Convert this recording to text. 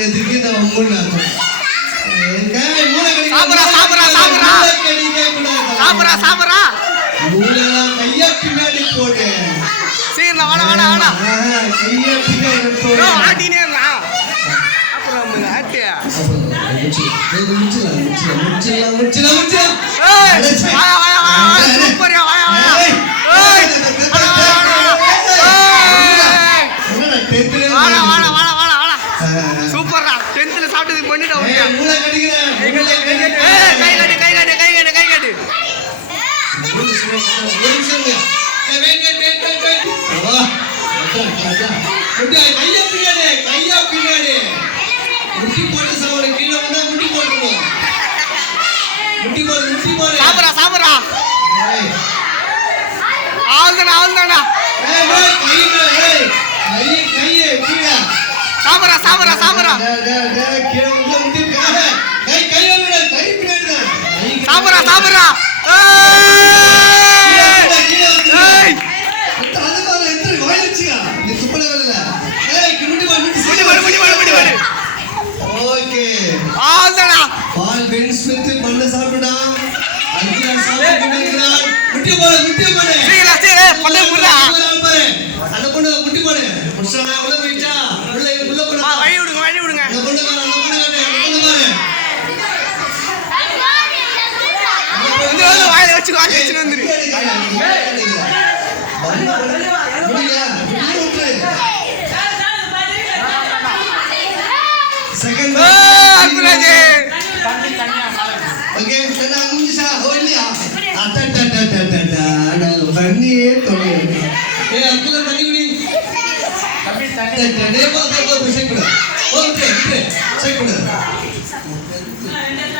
எதுக்கு இந்த அம்முன்னு கையா பின்னாடி போடு. சரி வாடா வாடா வாடா கையா பின்னாடி போடு. ஆட்டினே அப்புறம் ஆட்டியா சூப்பர்ரா 10th சாப்பிட்டது பண்ணிட்டு கை காட்டு கை காட்டு கை காட்டு கை காட்டு சாப்பிட்றா சாப்பிட்றா ஆள்தானா ஆள்தானா சாப்பிட்றா சாப்பிட்றா சாப்பிட்றா சாப்பிட்றா சாப்பிட்றா தண்ணி